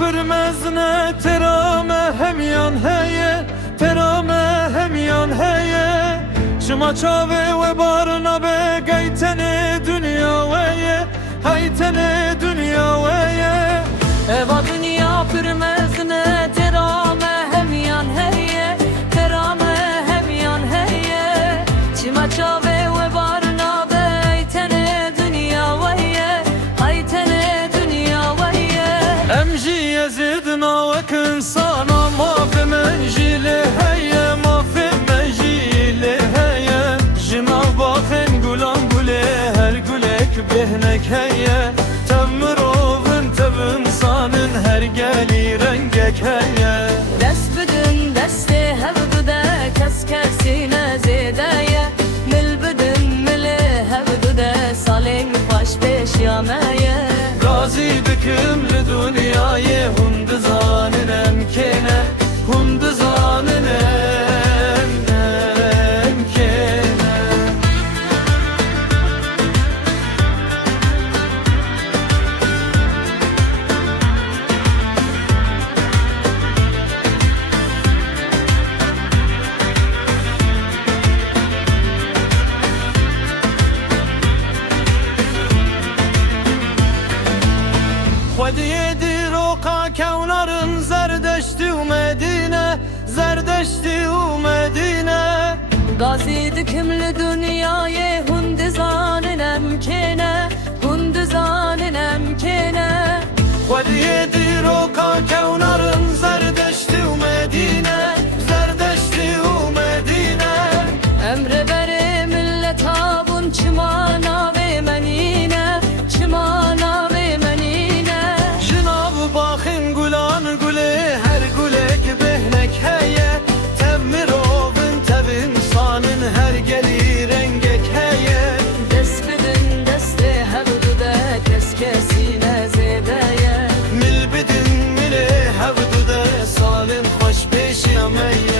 پرمزنه ترامه همیان هیه ترامه همیان هیه شما چاوه و بارنا به گیتن دنیا ویه هیتن دنیا ویه eva dünya pürmezne terame hemiyan heye terame hemiyan heye çima çave ve barna beytene dünya veye aytene dünya veye امجی یزیدنا وکن سانا مافی منجیله هیه مافی منجیله هیه جنا باخن گلان گله هر گلک بهنک هیه تمروون تبن سانن هر گلی رنگک هیه dest bidin deste hevdu de kes kesine zedeye mil bidin mili hevdu de salim baş peş yameye Gazi dikimli dünyayı hundu zanın emkene hundu zanın emkene Hediye diroka kevnarın zerdeşti u Medine zerdeşti u Medine Gazi dikimli dünyayı hundi zanın emkene hundi zanın emkene Hediye diroka kevnarın zerdeşti u Medine zerdeşti u Medine Emre beri millet abun çimana ve menine çimana ve menine Jinav bakın gulan gule her gulek behnek heye Temmirovun tevin sanın her geli rengek heye Dest bidin deste hevdu de kes kesine zedeye Mil bidin mili hevdu de salin hoş peş yemeye